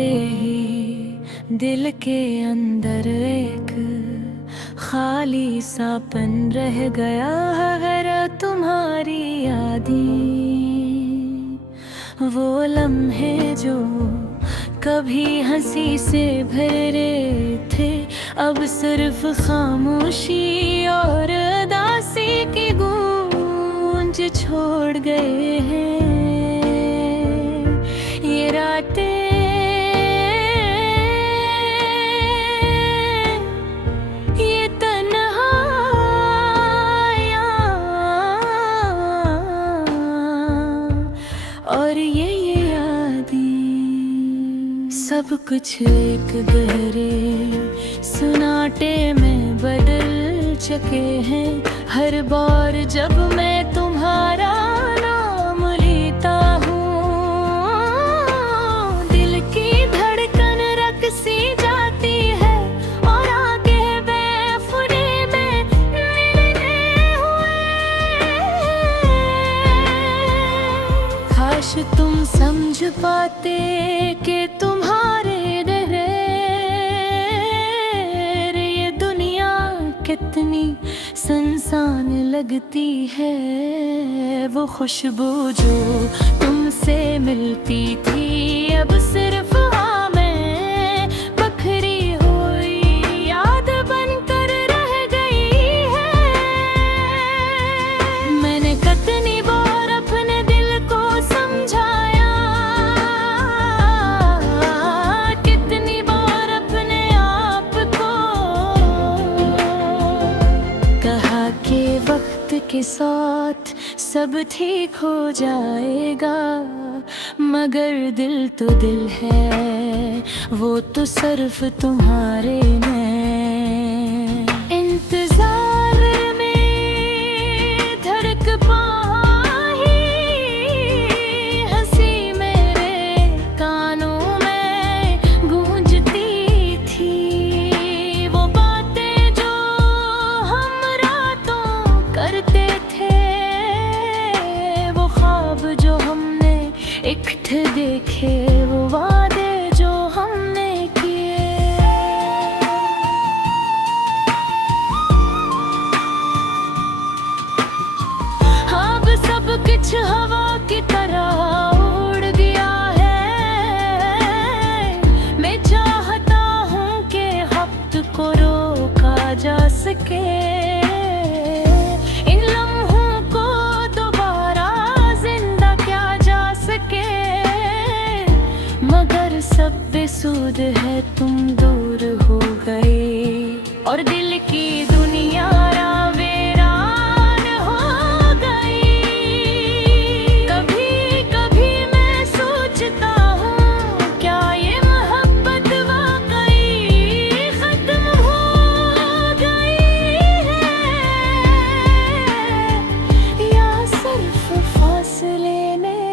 देखते ही दिल के अंदर एक खाली सापन रह गया है तुम्हारी यादें। वो लम्हे जो कभी हंसी से भरे थे अब सिर्फ खामोशी और उदासी की गूंज छोड़ गए हैं। ये रातें, ये तन्हाइयाँ और ये यादें, सब कुछ एक गहरे सुनाटे में बदल चुके हैं। हर बार जब मैं तुम्हारा नाम लेता हूँ दिल की धड़कन रकसी जाती है और आगे बेफुरे में मिलने हुए। काश तुम समझ पाते कि तुम्हारे कितनी सुनसान लगती है। वो खुशबू जो तुमसे मिलती थी अब सिर्फ हमें बखरी हुई याद बनकर रह गई है। मैंने कितनी बार अपने दिल को समझाया, कितनी बार अपने आप को कहा कि वक्त के साथ सब ठीक हो जाएगा, मगर दिल तो दिल है, वो तो सिर्फ तुम्हारे में इंतजार में धड़क पाही हंसी मेरे कानों में गूंजती थी। वो बातें जो हम रातों करते थे, वो ख्वाब जो हमने इकट्ठे देखे, वो वादे जो हमने किए। अब सब कुछ हवा की तरह उड़ गया है। मैं चाहता हूँ कि वक्त को रोका जा सके, इन लम्हों को दोबारा जिंदा किया जा सके, मगर सब बेसुध है, तुम दूर हो गए और दिल की दुनिया वीरान हो गई। कभी कभी मैं सोचता हूँ क्या ये मोहब्बत वाकई खत्म हो गई है, या सिर्फ फासले ने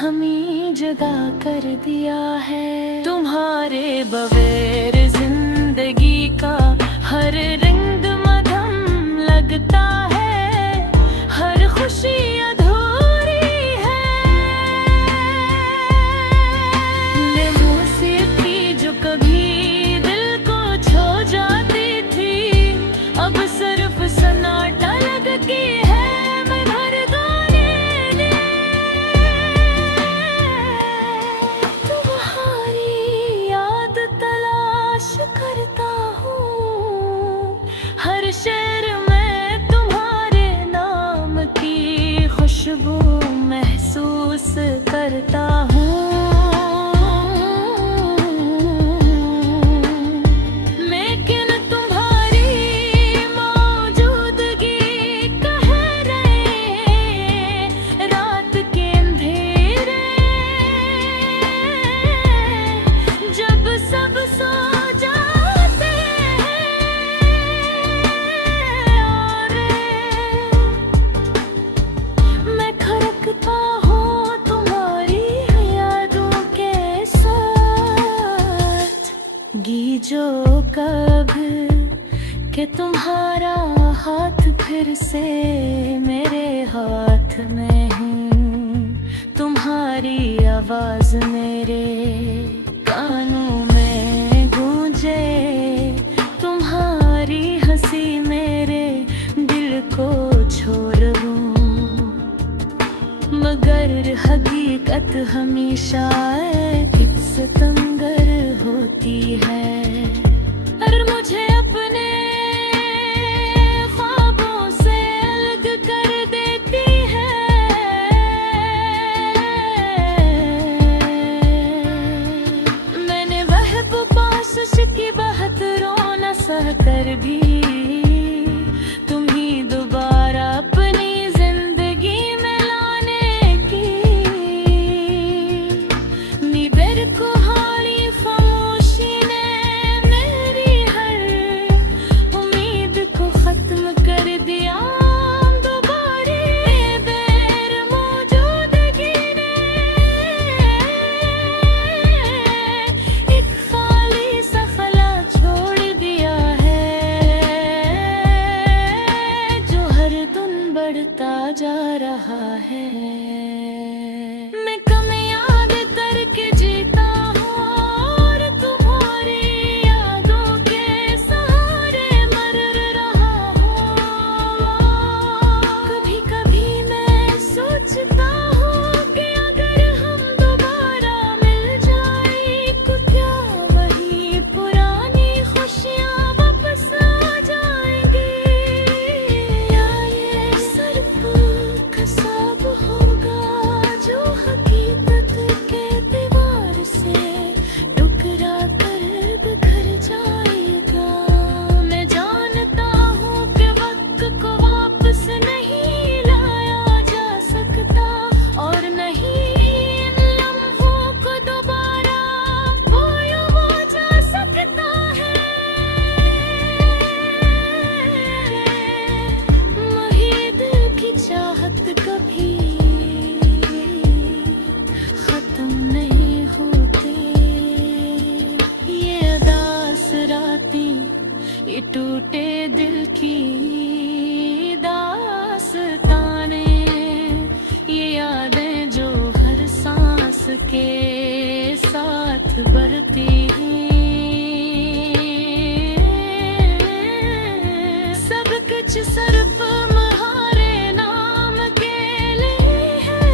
हमें जुदा कर दिया है। तुम्हारे बगैर जिंदगी का हर रंग मधम लगता है, हर खुशी अधूरी है। ये मौसीकी जो कभी दिल को छू जाती थी अब सिर्फ सन्नाटा लगती है। मैं भर गाने दे तुम्हारी याद तलाश करता हूँ, हर शेर में तुम्हारे नाम की खुशबू महसूस करता हूँ। लेकिन तुम्हारी मौजूदगी कह रहे रात के अंधेरे, जब सब सो जाते हैं और मैं खड़कता हूँ तुम्हारी यादों के साथ। गीजो कब कि तुम्हारा हाथ फिर से मेरे हाथ में है, तुम्हारी आवाज मेरे हकीकत हमेशा एक सितमगर होती है। और मुझे अपने ख्वाबों से अलग कर देती है। मैंने महबूबाश की बहुत रोना सह कर भी तुम्ही दोबारा अपनी जिंदगी में लाने की निबर को हारी खामोशी ने मेरी हर उम्मीद को खत्म कर दिया। दोबारा बेर मौजूदगी ने एक खाली सा खला छोड़ दिया है, जो हर दिन बढ़ता जा रहा है। मैं कम याद करके जीता हूँ और तुम्हारी यादों के सहारे मर रहा हूँ। कभी कभी मैं सोचता हूँ कि अगर हम दोबारा मिल जाए तो क्या वही पुरानी खुशियाँ वापस आ जाएंगी, या ये सिर्फ कसाब होगा जो हकीकत के दीवार से टुकरा कर बिखर जाएगा। मैं जानता हूँ कि वक्त को वापस नहीं लाया जा सकता, और नहीं इन लम्हों को दोबारा वो जा सकता है। मुहीद की चाहत कभी खत्म नहीं होती। ये अदास रातें, ये टूटे दिल की दास्ताने, ये यादें जो हर सांस के साथ बढ़ती हैं। सब कुछ सिर्फ तुम्हारे नाम के लिए है।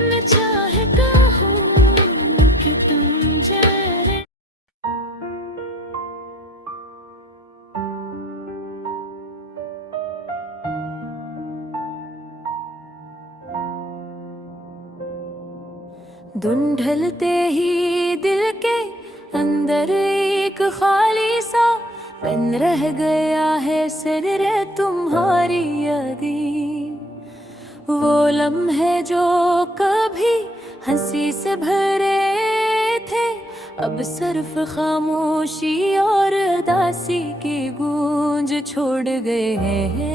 मैं चाहता हूँ कि तुम जरे धुन ढलते ही दिल के अंदर एक खाली सा बन रह गया है सिर तुम्हारी यादें। वो लम्हे जो कभी हंसी से भरे थे, अब सिर्फ खामोशी और उदासी की गूंज छोड़ गए हैं।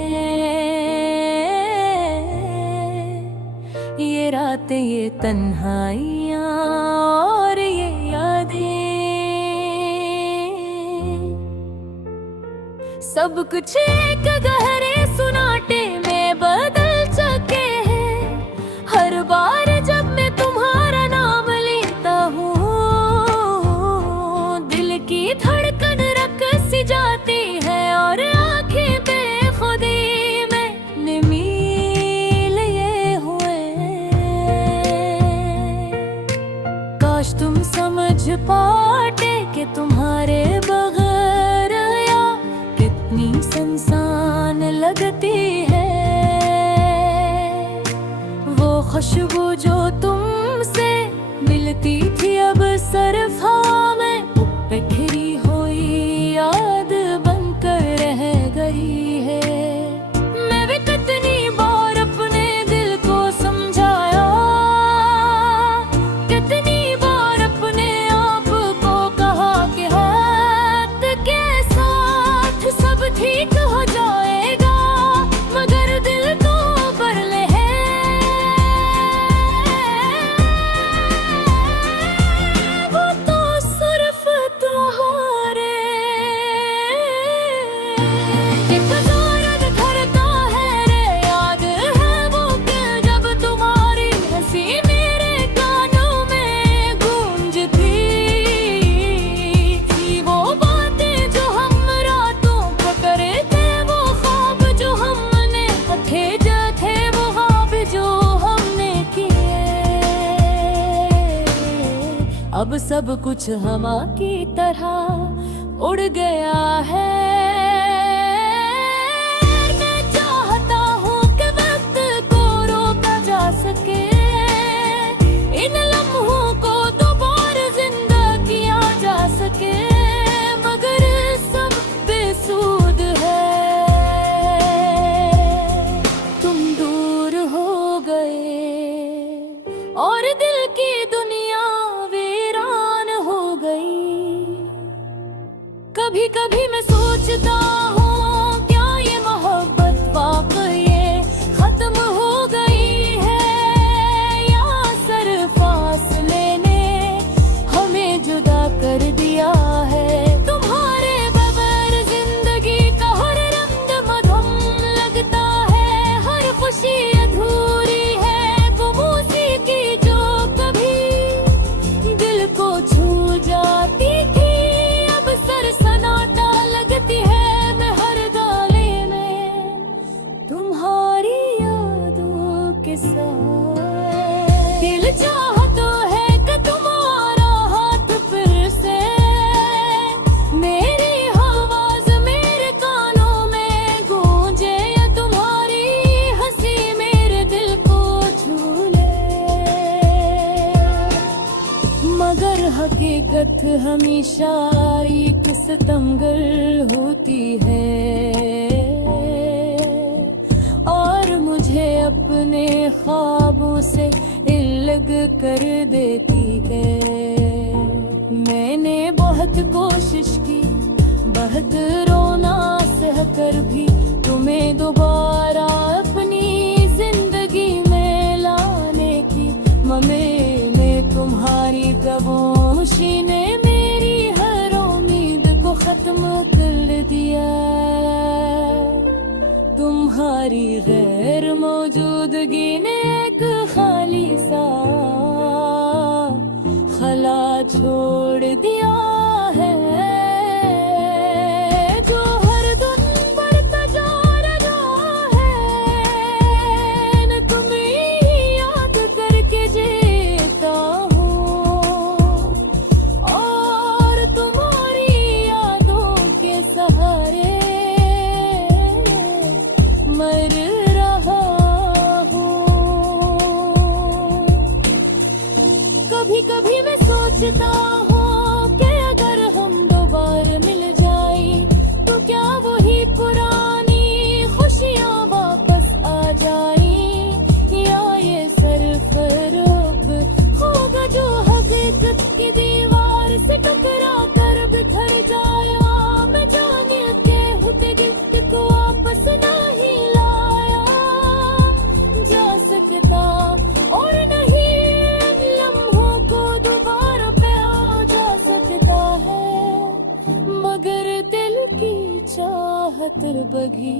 ये रातें, ये तन्हाइयाँ और ये यादें, सब कुछ एक गहरे सुनाटे में बदल चुके हैं। हर बार जब मैं तुम्हारा नाम लेता हूँ, दिल की धड़कन रक सी जाती है और आंखें बेखुदी में नील ये हुए। काश तुम समझ पाते कि तुम्हारे बगैर या कितनी सुनसान लगती है। वो खुशबू जो तुमसे मिलती थी, अब सिर्फ हवा में बिखरी हुई याद बनकर रह गई है। मैं भी कितनी बार अपने दिल को समझाया, कितनी बार अपने आप को कहा कि हाथ के साथ सब ठीक हो जाएगा, मगर दिल तो बरले है। वो तो सिर्फ तुम्हारा अब सब कुछ हवा की तरह उड़ गया है। मैं चाहता हूँ कि वक्त को रोका जा सके, इन लम्हों को दोबारा जिंदा किया जा सके, मगर सब बेसुध है। तुम दूर हो गए और दिल की दुनिया वीरान हो गई। कभी कभी मैं सोचता हूँ क्या ये मोहब्बत वाकई खत्म हो गई है, या सिर्फ फासले ने हमें जुदा कर दिया है। तुम्हारे बगैर जिंदगी का हर रंग मधुम लगता है, हर खुशी अधूरी है। वो मौसीकी जो कभी दिल को छू जाती थी, अब सर सनाटा लगती है मैं हर गाले में तुम्हारी यादों के साथ। दिल चाहता है कि तुम्हारा हाथ फिर से मेरी आवाज मेरे कानों में गूंजे, या तुम्हारी हंसी मेरे दिल को छू ले। मगर हकीकत हमेशा एक सितमगर होती है, और मुझे अपने ख्वाबों से अलग कर देती है। मैंने बहुत कोशिश की, बहुत रोना सह कर भी तुम्हें दोबारा अपनी जिंदगी में लाने की। मैंने तुम्हारी खामोशी ने मेरी हर उम्मीद को खत्म कर दिया। तुम्हारी गैर मौजूदगी ने एक खाली सा खला छोड़ दिया है, जो हर दिन बढ़ता जा रहा है। न तुम्हें याद करके जीता हूँ, और तुम्हारी यादों के सहारे मर रहा हूँ। कभी कभी मैं सोचता हूँ कि अगर हम दोबारा मिल जाएं तो क्या वही पुरानी खुशियाँ वापस आ जाएं, या ये सिर्फ रब होगा जो हकीकत की दीवार से टकरा कर बिखर जाया। मैं जाने के होते जिद को वापस नहीं लाया जा सकता, और नहीं लम्हों को दोबारा पाया जा सकता है। मगर दिल की चाहत बगी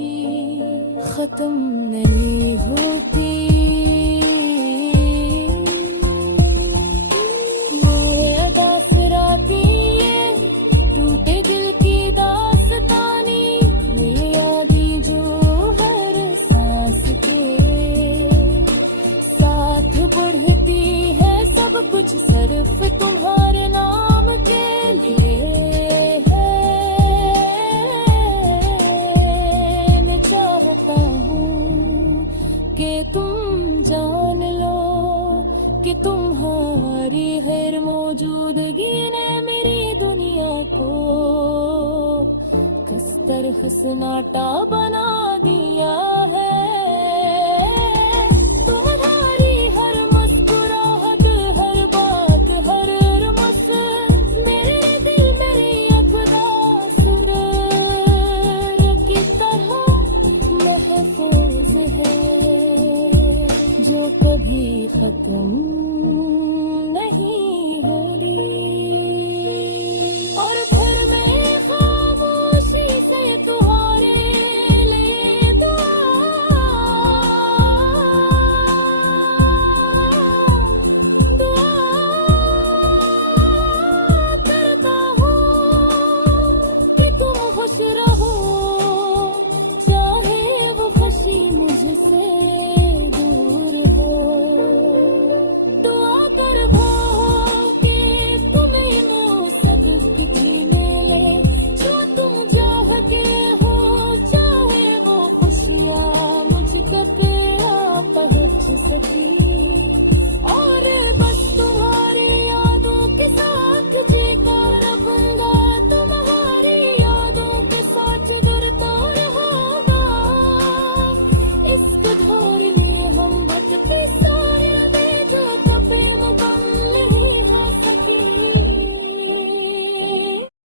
खत्म नहीं होती। ये अदा सिराती ये टूटे दिल की दास्तानी, ये यादें जो हर सांस के साथ बढ़ती है, सब कुछ सिर्फ तुम्हारे नाम के लिए है। मैं चाहता हूँ कि तुम जान लो कि तुम्हारी गैर मौजूदगी ने मेरी दुनिया को कस्तर हसनाटा बना